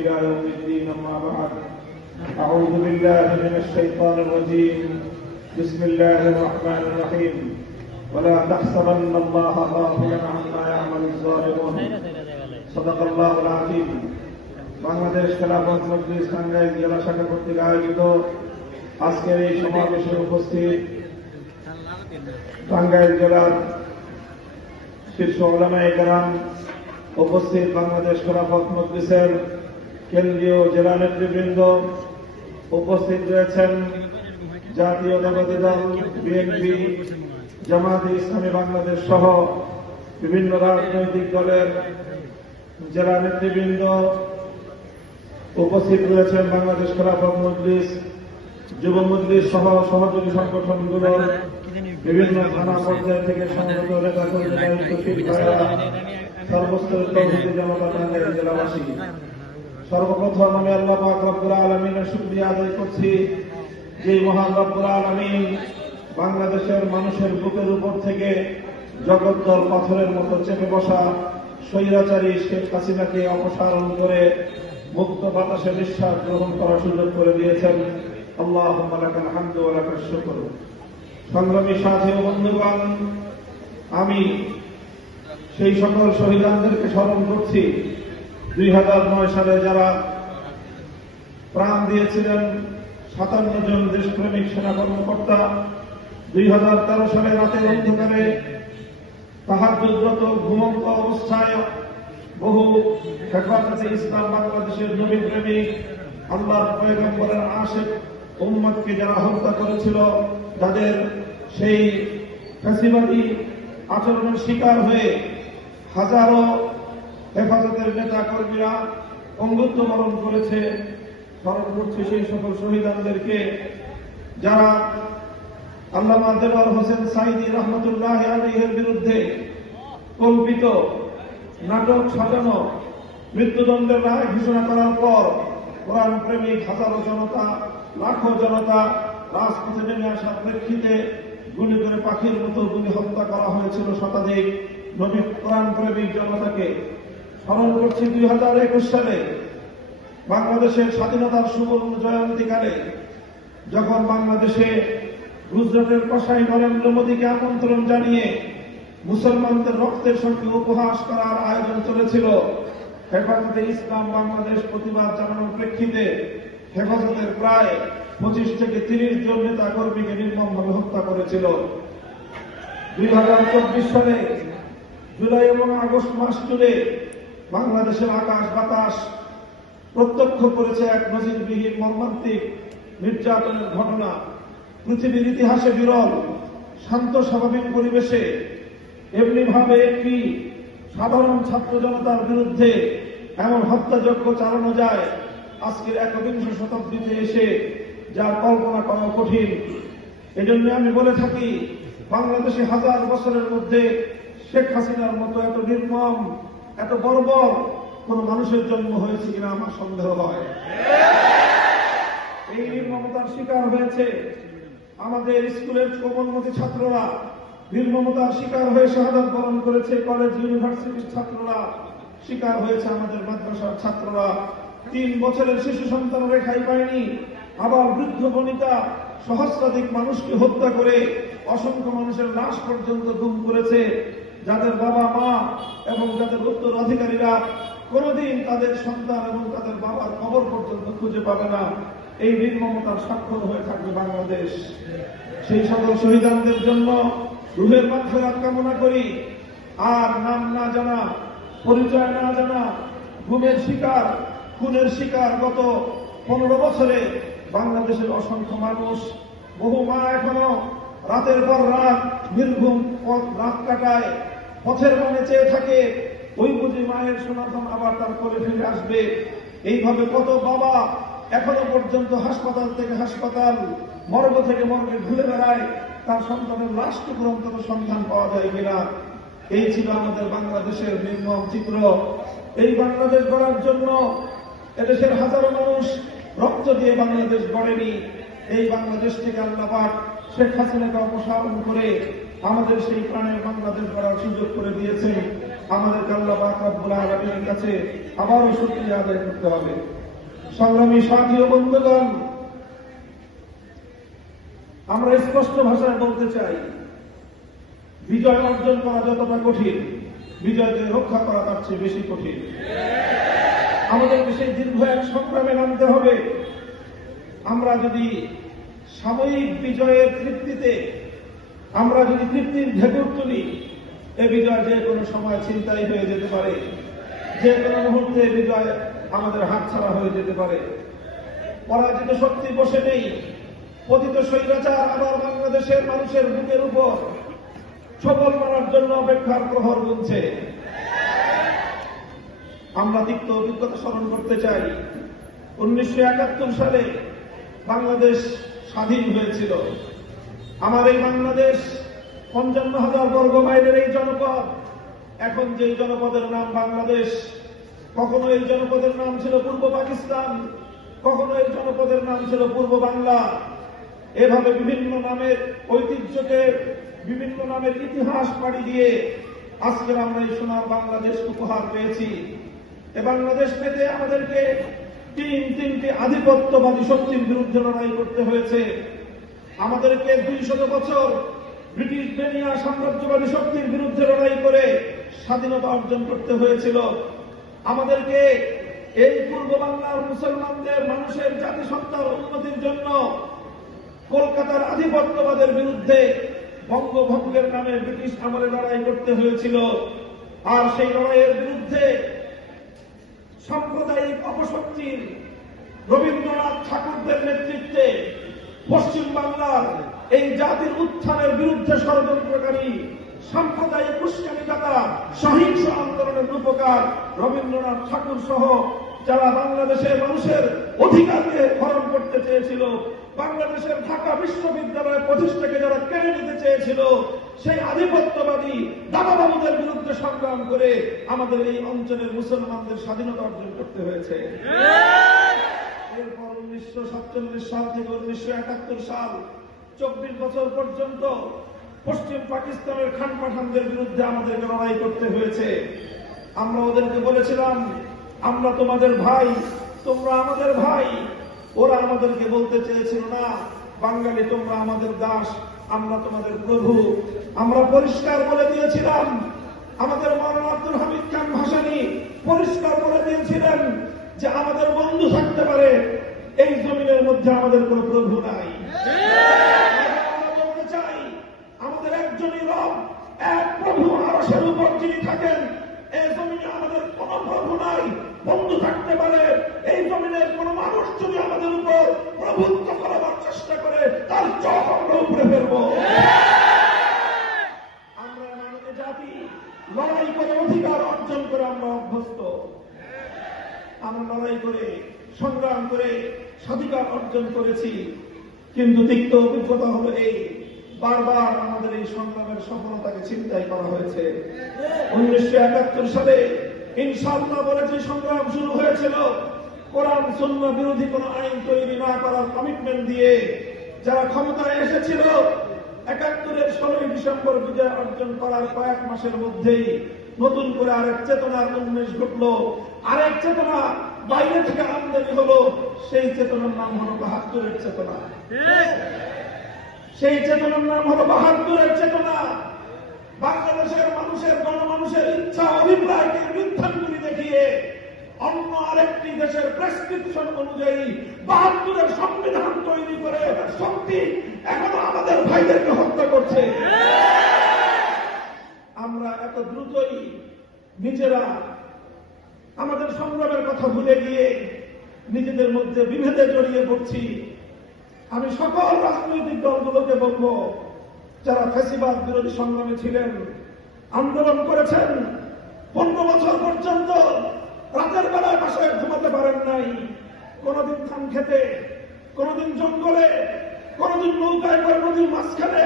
إلى يوم الدين أما بعد أعوذ بالله من الشيطان الرجيم بسم الله الرحمن الرحيم ولا تحسبن الله غافلا عما يعمل الظالمون صدق الله العظيم বাংলাদেশ খেলাফত মজলিস টাঙ্গাইল জেলা শাখা কর্তৃক আয়োজিত আজকের এই সমাবেশে উপস্থিত টাঙ্গাইল জেলার শীর্ষ উলামায়ে কেরাম, উপস্থিত বাংলাদেশ খেলাফত মজলিসের কেন্দ্রীয় জেলা নেতৃবৃন্দ, উপস্থিত রয়েছেন জাতীয়তাবাদী দল বিএনপি, জামায়াতে ইসলামী বাংলাদেশ সহ বিভিন্ন রাজনৈতিক দলের জেলা নেতৃবৃন্দ, উপস্থিত রয়েছেন বাংলাদেশ খেলাফত মজলিস, যুব মজলিস সহ সহযোগী সংগঠনগুলোর বিভিন্ন থানা পর্যায় থেকে সংগত নেতাকর্মীরা, সর্বস্তরের তৌহিদি জনতা টাঙ্গাইল জেলাবাসী। সর্বপ্রথম আমি আল্লাহ পাক রব্বুল আলামিনের শুকরিয়া আদায় করছি যে মহান রব্বুল আলামিন বাংলাদেশের মানুষের বুকের উপর থেকে জগদ্দল পাথরের মতো চেপে বসা স্বৈরাচারী শেখ হাসিনাকে অপসারণ করে মুক্ত বাতাসে নিঃশ্বাস গ্রহণ করার সুযোগ করে দিয়েছেন। আল্লাহুম্মা লাকাল হামদু ওয়া লাকাশ শুকর। সংগ্রামী সাথী ও বন্ধুগণ, আমি সেই সকল শহীদদেরকে স্মরণ করছি 2009 সালে যারা প্রাণ দিয়েছিলেন 57 জন দেশপ্রেমিক সেনা কর্মকর্তা। 2013 সালে রাতের অন্ধকারে তাহাজ্জুদরত ঘুমন্ত অবস্থায় বহু হেফাজতে ইসলাম বাংলাদেশের নবী প্রেমিক আল্লাহর পয়গম্বরের আশিক উম্মতকে যারা হত্যা করেছিল, তাদের সেই ফ্যাসিবাদী আচরণের শিকার হয়ে হাজারো হেফাজতের নেতা কর্মীরা অঙ্গত্ব বরণ করেছে। স্মরণ করছে সেই সকল শহীদদেরকে যারা আল্লামা দেওয়ার হোসেন সাঈদী রহমতুল্লাহ আলাইহির বিরুদ্ধে কল্পিত নাটক সাজানো মৃত্যুদণ্ডের রায় ঘোষণা করার পর কোরআন প্রেমিক হাজারো জনতা, লাখো জনতা রাজপথে নেমে আসার প্রেক্ষিতে গুলি করে পাখির মতো গুলি হত্যা করা হয়েছিল শতাধিক নবী কোরআন প্রেমিক জনতাকে। স্মরণ করছি 2021 সালে বাংলাদেশের স্বাধীনতার সুবর্ণ জয়ন্তীকালে যখন বাংলাদেশে গুজরাটের কসাই নরেন্দ্র মোদীকে আমন্ত্রণ জানিয়ে মুসলমানদের রক্তের সঙ্গে উপহাস করার আয়োজন চলেছিল। হেফাজতে ইসলাম বাংলাদেশ প্রতিবাদ জানানোর প্রেক্ষিতে হেফাজতের প্রায় 25 থেকে 30 জন নেতা কর্মীকে নির্মমভাবে হত্যা করেছিল। 2024 সালে জুলাই এবং আগস্ট মাস জুড়ে বাংলাদেশের আকাশ বাতাস প্রত্যক্ষ করেছে এক নজিরবিহীন মর্মান্তিক নির্যাতনের ঘটনা। পৃথিবীর ইতিহাসে বিরল শান্ত স্বাভাবিক পরিবেশে এমনিভাবে একটি সাধারণ ছাত্র জনতার বিরুদ্ধে এমন হত্যাযজ্ঞ চালানো যায় আজকের 21 শতাব্দীতে এসে, যার কল্পনা করা কঠিন। এজন্য আমি বলে থাকি, বাংলাদেশে হাজার বছরের মধ্যে শেখ হাসিনার মতো এত নির্মম, এত বর্বর কোন মানুষের জন্ম হয়েছে কিনা আমার সন্দেহ হয়। এই নির্মমতার শিকার হয়েছে আমাদের স্কুলের কোমলমতি ছাত্ররা, নির্মমতার শিকার হয়ে শাহাদাত বরণ করেছে কলেজ ইউনিভার্সিটির ছাত্ররা, শিকার হয়েছে আমাদের মাদ্রাসার ছাত্ররা। 3 বছরের শিশু সন্তান রেখাই পায়নি। আবার বৃদ্ধ বনিতা সহস্রাধিক মানুষকে হত্যা করে অসংখ্য মানুষের লাশ পর্যন্ত গুম করেছে, যাদের বাবা মা এবং যাদের উত্তরাধিকারীরা কোনদিন তাদের সন্তান এবং তাদের বাবার কবর পর্যন্ত খুঁজে পাবে না। এই নির্মমতার স্বাক্ষর হয়ে থাকবে বাংলাদেশ। সেই সকল শহীদদের জন্য রুহের মাগফিরাত কামনা করি। আর নাম না জানা, পরিচয় না জানা, গুমের শিকার, খুনের শিকার গত 15 বছরে বাংলাদেশের অসংখ্য মানুষ, বহু মা এখনো রাতের পর রাত নির্ঘুম রাত কাটায়, পথের মানে চেয়ে থাকে ওই বুঝি মায়ের সনাতন আবার তার কোলে ফিরে আসবে। এইভাবে কত বাবা এখনো পর্যন্ত হাসপাতাল থেকে হাসপাতাল, মর্গ থেকে মর্গে ঘুরে বেড়ায়, তার সন্তানের লাশটুকুর অন্তত সন্ধান পাওয়া যায় কিনা। এই ছিল আমাদের বাংলাদেশের নির্মম চিত্র। এই বাংলাদেশ গড়ার জন্য এদেশের হাজারো মানুষ রক্ত দিয়ে বাংলাদেশ গড়েনি। এই বাংলাদেশ থেকে আল্লাহ পাক শেখ হাসিনাকে অপসারণ করে আমাদের সেই প্রাণের বাংলাদেশ গড়ার সুযোগ করে দিয়েছেন। আমাদেরকে আল্লাহ পাক রব্বুল আলামিনের কাছে আবারও শুকরিয়া আদায় করতে হবে। সংগ্রামী সাথী ও বন্ধুগণ, আমরা স্পষ্ট ভাষায় বলতে চাই, বিজয় অর্জন করা যতটা কঠিন, বিজয়কে রক্ষা করা তার চেয়ে বেশি কঠিন। আমাদেরকে সেই দীর্ঘ এক সংগ্রামে নামতে হবে। আমরা যদি সাময়িক বিজয়ের তৃপ্তিতে আমরা যদি তৃপ্তির ঢেকুর তুলি, এ বিজয় যে কোনো সময় ছিনতাই হয়ে যেতে পারে, যে কোনো মুহূর্তে বিজয় আমাদের হাতছাড়া হয়ে যেতে পারে। পরাজিত শক্তি বসে নেই, পতিত স্বৈরাচার আবার বাংলাদেশের মানুষের বুকের উপর ছবল মারার জন্য অপেক্ষার প্রহর গুনছে। আমরা তিক্ত অভিজ্ঞতা স্মরণ করতে চাই। 1971 সালে বাংলাদেশ স্বাধীন হয়েছিল। আমার এই বাংলাদেশ 55,000 বর্গ মাইলের এই জনপদ, এখন যে জনপদের নাম বাংলাদেশ, কখনো এই জনপদের নাম ছিল পূর্ব পাকিস্তান, কখনো এই জনপদের নাম ছিল পূর্ব বাংলা। এভাবে বিভিন্ন নামের ঐতিহ্যকে, বিভিন্ন নামের ইতিহাস পাড়ি দিয়ে আজকের আমরা এই সোনার বাংলাদেশ উপহার পেয়েছি। এ বাংলাদেশ পেতে আমাদেরকে তিনটি আধিপত্যবাদী শক্তির বিরুদ্ধে লড়াই করতে হয়েছে। আমাদেরকে 200 বছর ব্রিটিশ বেনিয়া সাম্রাজ্যবাদী শক্তির বিরুদ্ধে লড়াই করে স্বাধীনতা অর্জন করতে হয়েছিল। আমাদেরকে এই পূর্ব বাংলার মুসলমানদের, মানুষের জাতিসত্তার উন্নতির জন্য কলকাতার আধিপত্যবাদের বিরুদ্ধে বঙ্গভঙ্গের নামে ব্রিটিশ আমলে লড়াই করতে হয়েছিল। আর সেই লড়াইয়ের বিরুদ্ধে সাম্প্রদায়িক অপশক্তির রবীন্দ্রনাথ ঠাকুরদের নেতৃত্বে পশ্চিম বাংলার এই জাতির উত্থানের বিরুদ্ধে ষড়যন্ত্রকারী সাম্প্রদায়িক উস্কানিদাতা সহিংস আন্দোলনের রূপকার রবীন্দ্রনাথ ঠাকুর সহ যারা বাংলাদেশের মানুষের অধিকারকে হরণ করতে চেয়েছিল, বাংলাদেশের ঢাকা বিশ্ববিদ্যালয় প্রতিষ্ঠাকে যারা কেড়ে নিতে চেয়েছিল, সেই আধিপত্যবাদী দাদাবাবুদের বিরুদ্ধে সংগ্রাম করে আমাদের এই অঞ্চলের মুসলমানদের স্বাধীনতা অর্জন করতে হয়েছে। এরপর 1947 সাল থেকে 1971 সাল 24 বছর পর্যন্ত পশ্চিম পাকিস্তানের খান পাঠানদের বিরুদ্ধে আমাদেরকে লড়াই করতে হয়েছে। আমরা ওদেরকে বলেছিলাম, আমরা তোমাদের ভাই, তোমরা আমাদের ভাই। ওরা আমাদেরকে বলতে চেয়েছিল, না বাঙালি তোমরা আমাদের দাস, আমরা তোমাদের প্রভু। আমরা পরিষ্কার বলে দিয়েছিলাম, আমাদের মাওলানা আব্দুল হামিদ খান ভাসানী পরিষ্কার বলে দিয়েছিলেন যে আমাদের বন্ধু থাকতে পারে, এই জমিনের মধ্যে আমাদের কোনো প্রভু নাই। আমরা বলতে চাই, আমাদের একজনই রব, এক প্রভু আরশের উপর যিনি থাকেন, এই জমিনে আমাদের কোনো প্রভু নাই। বন্ধু থাকতে পারে, এই জমিনের কোন মানুষ যদি আমাদের উপর প্রভুত্ব করার চেষ্টা করে, তার চোখ আমরা উপরে ফেলবো। আমরা মানব জাতি লড়াই করে অধিকার অর্জন করে আমরা অভ্যস্ত। আমরা লড়াই করে, সংগ্রাম করে স্বাধিকার অর্জন করেছি। কিন্তু তিক্ত অভিজ্ঞতা হলো এই, বারবার আমাদের এই সংগ্রামের সফলতাকে ছিনতাই করা হয়েছে। 1971 সালে ইনশাআল্লাহ বলে যে সংগ্রাম শুরু হয়েছিল, কোরআন সুন্নাহ বিরোধী কোন আইন তৈরি না করার কমিটমেন্ট দিয়ে যারা ক্ষমতায় এসেছিল, 71-এর 16 ডিসেম্বর বিজয় অর্জন করার কয়েক মাসের মধ্যেই নতুন করে আরেক চেতনার উন্মেষ ঘটল, আরেক চেতনা বাইরে থেকে আমদানি হলো। সেই চেতনার নাম হলো 72-এর চেতনা। সেই চেতনার নাম হলো 72-এর চেতনা। বাংলাদেশের মানুষের, গণমানুষের ইচ্ছা অভিপ্রায়কে মিথ্যাঙ্গুলি দেখিয়ে অন্য আরেকটি দেশের প্রেসক্রিপশন অনুযায়ী 72-এর সংবিধান তৈরি করে শক্তি এখনো আমাদের ভাইদেরকে হত্যা করছে। আমরা এত দ্রুতই নিজেরা আমাদের সংগ্রামের কথা ভুলে গিয়ে নিজেদের মধ্যে বিভেদে জড়িয়ে পড়ছি। আমি সকল রাজনৈতিক দলগুলোকে বলব, যারা ফ্যাসিবাদ বিরোধী সংগ্রামে ছিলেন, আন্দোলন করেছেন, 15 বছর পর্যন্ত রাতের বেলায় বাসায় ঘুমাতে পারেন নাই, কোনদিন ধান খেতে, কোনদিন জঙ্গলে, কোনদিন নৌকায় করে নদীর মাঝখানে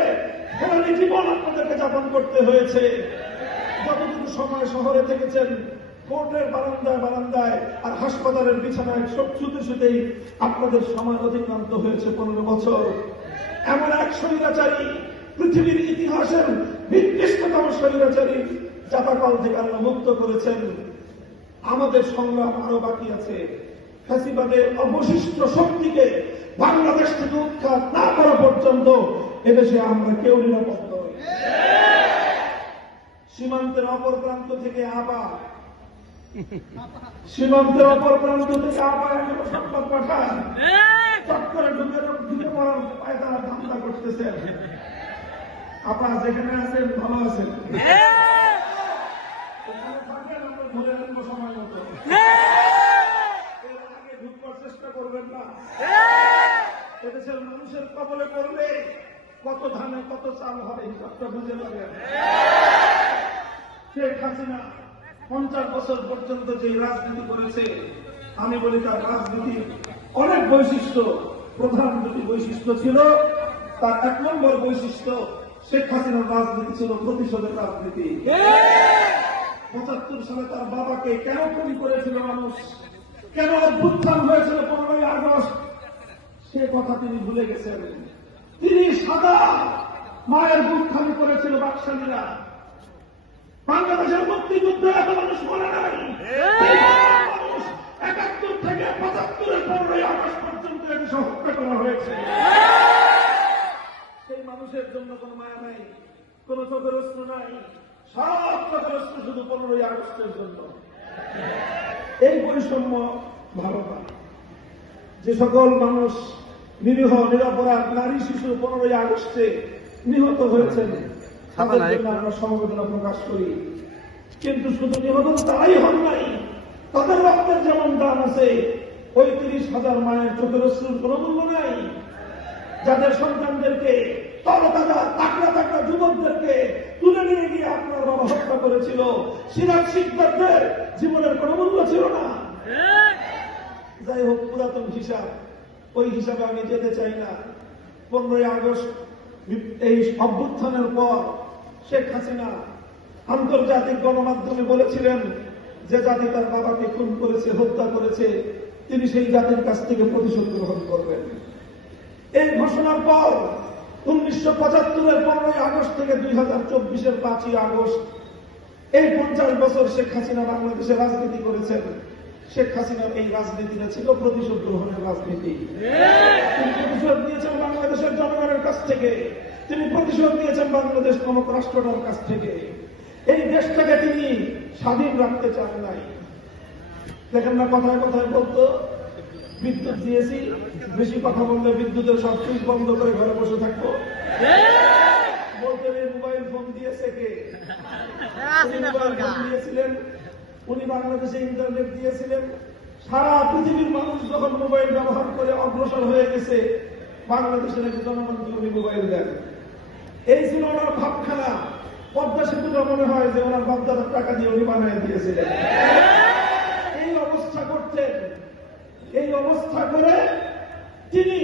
ফেরানি জীবন আপনাদেরকে যাপন করতে হয়েছে। যতটুকু সময় শহরে থেকেছেন, কোর্টের বারান্দায় বারান্দায় আর হাসপাতালের বিছানায় সব শুতে শুতেই আপনাদের সময় অতিক্রান্ত হয়েছে 15 বছর। এমন এক স্বৈরাচারী, পৃথিবীর ইতিহাসের নিকৃষ্টতম স্বৈরাচারী চাপাকল থেকে আল্লাহ মুক্ত করেছেন। আমাদের সংগ্রাম আরো বাকি আছে। ফ্যাসিবাদের অবশিষ্ট শক্তিকে বাংলাদেশ থেকে উৎখাত না করা পর্যন্ত এদেশে আমরা কেউ নিরাপদ নই। সীমান্তের অপর প্রান্ত থেকে আবার সংবাদ পাঠান, চক্করে ঢুকে পড়ার পায়তারা ধান্দা করতেছেন। আপনারা যেখানে আছেন ভালো আছেন, ধরে রাখবো সময় মতো। এর আগে ঢুকবার চেষ্টা করবেন না। এদেশের মানুষের কবলে পড়লে কত ধানে কত চাল হবে হিসাবটা বুঝে লাগবে। শেখ হাসিনা 50 বছর পর্যন্ত যে রাজনীতি করেছে, আমি বলি তার রাজনীতি অনেক বৈশিষ্ট্য, প্রধান দুটি বৈশিষ্ট্য ছিল। তার 1 নম্বর বৈশিষ্ট্য, শেখ হাসিনার রাজনীতি ছিল প্রতিশোধের রাজনীতি। 75 সালে তার বাবাকে কেন খুন করেছিল মানুষ, কেন অভ্যুত্থান হয়েছিল 15ই আগস্ট, সে কথা তিনি ভুলে গেছেন। তিনি সাদা মায়ের বুক খালি করেছিল বাকশালীরা। বাংলাদেশের মুক্তিযুদ্ধে এত মানুষ মনে নাই। 71 থেকে 75-এর 15ই আগস্ট পর্যন্ত এদেশে হত্যা করা হয়েছে। সেই মানুষের জন্য কোন মায়া নাই, কোন চোখের অস্ত্র নাই। সব চোখের অস্ত্র শুধু 15ই আগস্টের জন্য। এই বৈষম্য ভালো না। যে সকল মানুষ নিরীহ নিরপরাধ নারী শিশু 15ই আগস্টে নিহত হয়েছেন, তাদের জন্য আমরা সমবেদনা প্রকাশ করি। কিন্তু শুধু নিহত তারাই হন নাই, তাদের রক্তের যেমন দাম আছে, ওই 30,000 মায়ের চোখের অশ্রুর কোন মূল্য নাই। যাদের সন্তানদেরকে তরতাজা তাকড়া তাকড়া যুবকদেরকে তুলে নিয়ে গিয়ে আপনার বাবা হত্যা করেছিল, সিরাজ শিকদারদের জীবনের কোন মূল্য ছিল না। যাই হোক, পুরাতন হিসাব, ওই হিসাবে আমি যেতে চাই না। 15ই আগস্ট এই অভ্যুত্থানের পর শেখ হাসিনা আন্তর্জাতিক গণমাধ্যমে বলেছিলেন যে জাতি তার বাবাকে খুন করেছে, হত্যা করেছে, তিনি সেই জাতির কাছ থেকে প্রতিশোধ গ্রহণ করবেন। এই ঘোষণার পর 1975-এর 15ই আগস্ট থেকে 2024-এর 5ই আগস্ট, এই 50 বছর শেখ হাসিনা বাংলাদেশে রাজনীতি করেছেন। শেখ হাসিনার এই রাজনীতিটা ছিল প্রতিশোধ গ্রহণের রাজনীতি। তিনি প্রতিশোধ নিয়েছেন বাংলাদেশের জনগণের কাছ থেকে, তিনি প্রতিশোধ নিয়েছেন বাংলাদেশ নামক রাষ্ট্রটার কাছ থেকে। এই দেশটাকে তিনি স্বাধীন রাখতে চান নাই। দেখেন না, কথায় কথায় বলতো বিদ্যুৎ দিয়েছি, বেশি কথা বললে বিদ্যুতের সব সুইচ বন্ধ করে ঘরে বসে থাকবো। বলতে মোবাইল ফোন দিয়েছে কে? মোবাইল ফোন দিয়েছিলেন উনি, বাংলাদেশে ইন্টারনেট দিয়েছিলেন। সারা পৃথিবীর মানুষ যখন মোবাইল ব্যবহার করে অগ্রসর হয়ে গেছে, বাংলাদেশের এক জনগণকে উনি মোবাইল দেন। এই ছিল ওনার ভাবখানা। পদ্মা সেতুটা মনে হয় যে ওনার বাপদাদার টাকা দিয়ে উনি বানিয়ে দিয়েছিলেন। এই অবস্থা করতেন। এই অবস্থা করে তিনি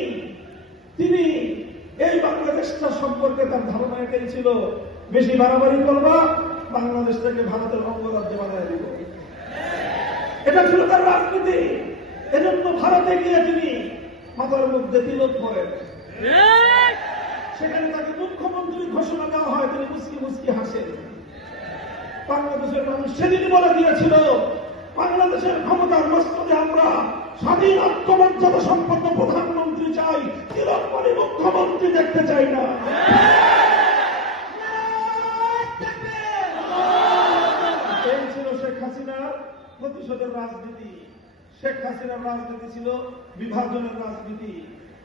এই বাংলাদেশটা সম্পর্কে তার ধারণা এটাই ছিল, বেশি বাড়াবাড়ি করবা, বাংলাদেশটাকে ভারতের অঙ্গরাজ্য বানিয়ে দিব। এটা ছিল তার রাজনীতি। এজন্য ভারতে গিয়ে তিনি মাথার মধ্যে তিলক করেন। সেখানে তাকে মুখ্যমন্ত্রী ঘোষণা দেওয়া হয়, তিনি মুসকি মুসকি হাসেন। বাংলাদেশের মানুষ সেদিন বলে দিয়েছিল, বাংলাদেশের ক্ষমতার মস্তদে আমরা স্বাধীন আত্মমর্যাদা সম্পন্ন প্রধানমন্ত্রী চাই, তিলকমণি মুখ্যমন্ত্রী দেখতে চাই না। এই ছিল শেখ হাসিনার প্রতিশোধের রাজনীতি। শেখ হাসিনার রাজনীতি ছিল বিভাজনের রাজনীতি।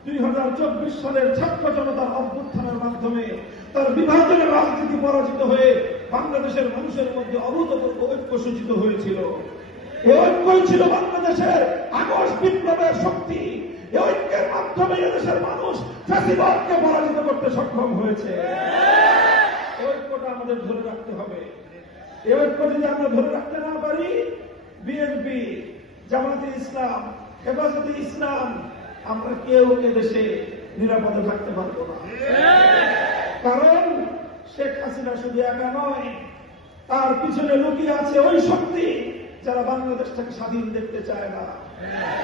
2024 সালের ছাত্র জনতার অভ্যুত্থানের মাধ্যমে তার বিভাজনের রাজনীতি পরাজিত হয়ে বাংলাদেশের মানুষের মধ্যে অভূতপূর্ব ঐক্য সূচিত হয়েছিল। এই ঐক্যই ছিল বাংলাদেশের আগস্ট বিপ্লবের শক্তি। এই ঐক্যের মাধ্যমে এদেশের মানুষ ফ্যাসিবাদকে পরাজিত করতে সক্ষম হয়েছে। ঐক্যটা আমাদের ধরে রাখতে হবে। এই ঐক্য যদি আমরা ধরে রাখতে না পারি, বিএনপি, জামায়াতে ইসলাম, হেফাজতে ইসলাম, আমরা কেউ এদেশে নিরাপদে থাকতে পারবো না। কারণ শেখ হাসিনা শুধু একা নয়, তার পিছনে লুকিয়ে আছে ওই শক্তি যারা বাংলাদেশটাকে স্বাধীন দেখতে চায় না,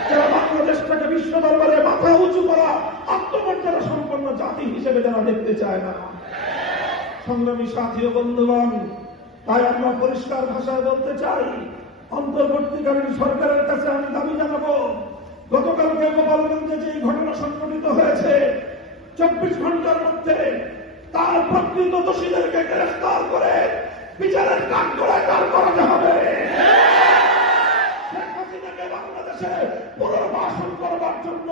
যারা বাংলাদেশটাকে বিশ্ব দরবারে মাথা উঁচু করা আত্মমর্যাদা সম্পন্ন জাতি হিসেবে যারা দেখতে চায় না। সংগ্রামী সাথী ও বন্ধুগণ, তাই আমরা পরিষ্কার ভাষায় বলতে চাই, অন্তর্বর্তীকালীন সরকারের কাছে আমি দাবি জানাবো, গতকালকে গোপালগঞ্জে যে ঘটনা সংঘটিত হয়েছে 24 ঘন্টার মধ্যে তার প্রকৃত দোষীদেরকে গ্রেফতার করে বিচারের কাঠগড়ায় দাঁড় করাতে হবে। শেখ হাসিনাকে বাংলাদেশে পুনর্বাসন করবার জন্য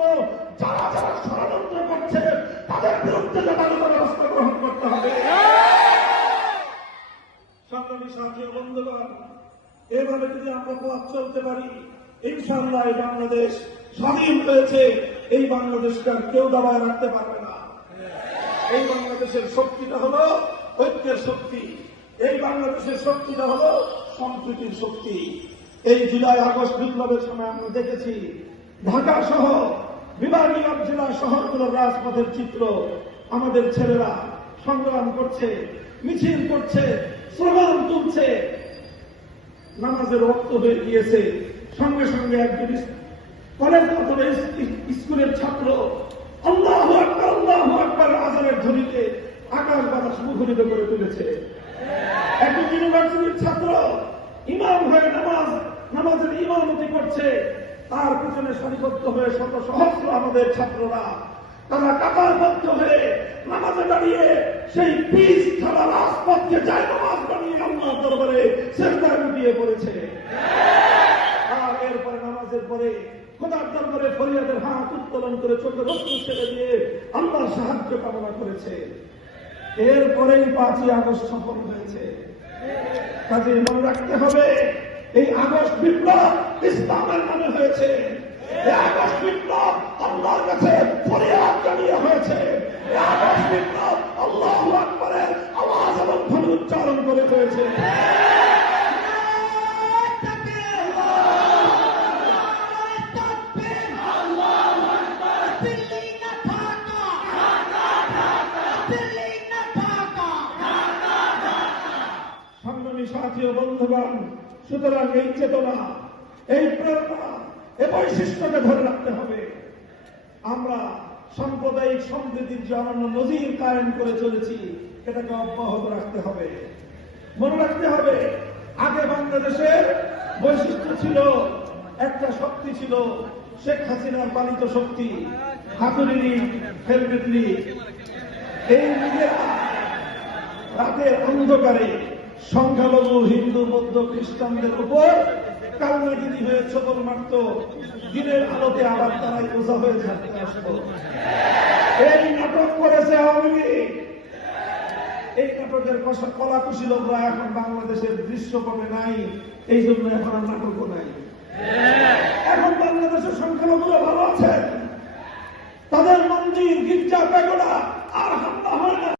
যারা যারা ষড়যন্ত্র করছে তাদের বিরুদ্ধে যথাযথ ব্যবস্থা গ্রহণ করতে হবে। সংগ্রামী সাথী ও বন্ধুগণ, এভাবে যদি আমরা পথ চলতে পারি, ইনশাআল্লাহ এই বাংলাদেশ স্বাধীন হয়েছে। এই বাংলাদেশকে আর কেউ দাবায় রাখতে পারবে না। এই বাংলাদেশের শক্তিটা হলো ঐক্যের শক্তি, এই বাংলাদেশের শক্তিটা হলো সম্প্রীতির শক্তি। এই জুলাই আগস্ট বিপ্লবের সময় আমরা দেখেছি ঢাকা সহ বিভাগীয় জেলা শহরগুলোর রাজপথের চিত্র। আমাদের ছেলেরা সংগ্রাম করছে, মিছিল করছে, স্লোগান তুলছে। নামাজের রক্ত হয়ে গিয়েছে, সঙ্গে সঙ্গে একজন কলেজ অথবা স্কুলের ছাত্র আল্লাহু আকবার আযানের ধ্বনিতে আকাশ বাতাস মুখরিত করে তুলেছে। একজন ইউনিভার্সিটির ছাত্র ইমাম হয়ে নামাজের ইমামতি করছে, তার পিছনে সারিবদ্ধ হয়ে শত সহস্র আমাদের ছাত্ররা, তারা কাতারবদ্ধ হয়ে নামাজে দাঁড়িয়ে সেই পিচ খেলা রাজপথকে যায় নামাজ বানিয়ে আল্লাহর দরবারে সেজদায় লুটিয়ে পড়েছে। আর এরপরে নামাজের পরে খোদার দরবারে ফরিয়াদের হাত উত্তোলন করে চোখে রক্ত ছেড়ে দিয়ে আল্লাহর সাহায্য কামনা করেছে। এরপরেই 5ই আগস্ট সফল হয়েছে। কাজে মনে রাখতে হবে, এই আগস্ট বিপ্লব ইসলামের নামে হয়েছে। এই আগস্ট বিপ্লব আল্লাহর কাছে ফরিয়াদ জানিয়ে হয়েছে। এই আগস্ট বিপ্লব আল্লাহু আকবারের আওয়াজ এবং ধ্বনি উচ্চারণ করে হয়েছে। সংগ্রামী সাথী ও বন্ধুগণ, সুতরাং এই চেতনা, এই প্রেরণা, এই বৈশিষ্ট্যকে ধরে রাখতে হবে। আমরা সাম্প্রদায়িক সম্প্রীতির যে অনন্য নজির কায়েম করে চলেছি, এটাকে অব্যাহত রাখতে হবে। মনে রাখতে হবে, আগে বাংলাদেশের বৈশিষ্ট্য ছিল, একটা শক্তি ছিল শেখ হাসিনার পালিত শক্তি, হাতুড়ি লীগ, হেলমেট লীগ। এই লীগেরা রাতের অন্ধকারে সংখ্যালঘু হিন্দু, বৌদ্ধ, খ্রিস্টানদের উপর কালনাগিরি হয়ে ছোটল মারত। দিনের আলোতে আবার তারাই বোঝা হয়ে থাকতে আসত। এই নাটক করেছে আওয়ামী লীগ। এই নাটকের কলাকুশীলকরা এখন বাংলাদেশের দৃশ্যপটে নাই, এই জন্য এখন আর নাটকও নাই। এখন বাংলাদেশের সংখ্যালঘুরা ভালো আছেন, তাদের মন্দির, গির্জা, পেগোডা আর হামলা